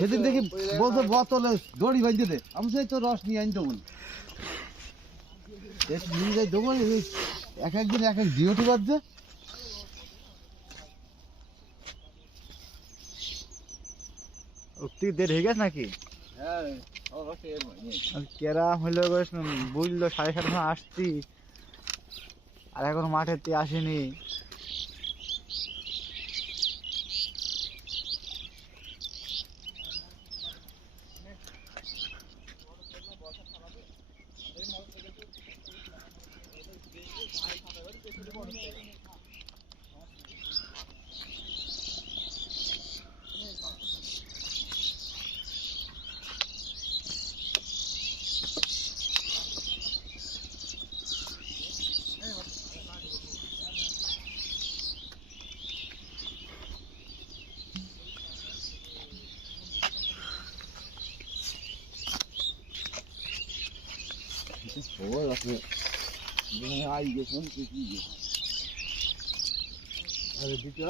সেদিন দেখি বলছে বোতলে দড়ি বাঁধতে দে, আমি সেই তো রস নিয়ে আনি তখন নিয়ে যাই দোকান। এক একদিন এক এক ডিওটি বাজছে। তুই দেড় হয়ে গেছ নাকি? হ্যাঁ কেরা হইলো বুঝলো 7:30 আসছি, আর এখন মাঠে আসেনি। খবর আছে আই গেছেন কি আরে দ্বিতীয়